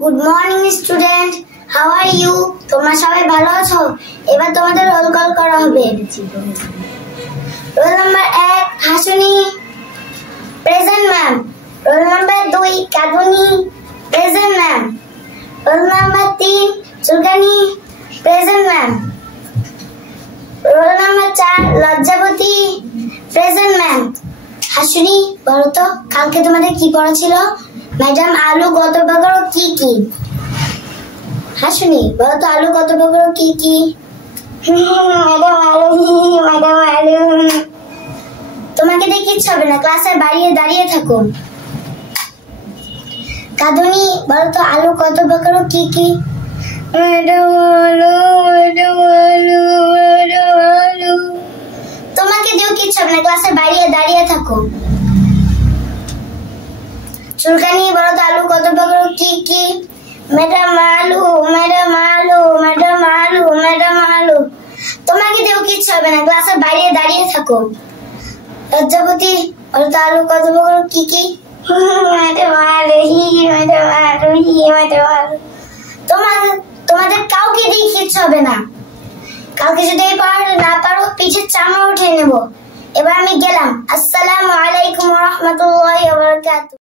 Good morning student, how are you? তোমরা সবাই ভালো আছো? এবার তোমাদের রোল কল করা হবে। Roll number 1 Hasuni, present ma'am. Roll number 2 Kaduni, present ma'am. Roll number 3 Chulkani, present ma'am. Roll number 4 Lajjabati, present ma'am. Hasuni, বলো তো কালকে তোমাদের কি পড়া ছিল? ম্যাডাম আলু কত প্রকার ও কি কি? হাসুনি, বলো তো আলু কত প্রকার ও কি কি? ম্যাডাম আলু। তোমাকে দিয়ে কিচ্ছু হবে না, ক্লাসে দাঁড়িয়ে থাকো। কাদুনি, বলো তো আলু কত প্রকার ও কি কি? ম্যাডাম আলু। তোমাকে দিয়েও কিচ্ছু হবে না, ক্লাসে দাঁড়িয়ে থাকো। চুলকানি, বলো তো আলু কত প্রকার কি কি? ম্যাডাম আলু। তোমাকে দিয়েও কিচ্ছু হবে না, ক্লাসে দাঁড়িয়ে থাকো। লজ্জাবতী, বলো তো আলু কত প্রকার কি কি? ম্যাডাম আলু। তোমাদের কাউকে দিয়ে কিচ্ছু হবে না। কালকে যদি না পারো পিঠের চামড়া উঠে নেবো। এবার আমি গেলাম। আসসালামু আলাইকুম ওয়া রাহমাতুল্লাহি ওয়া বারাকাতুহু।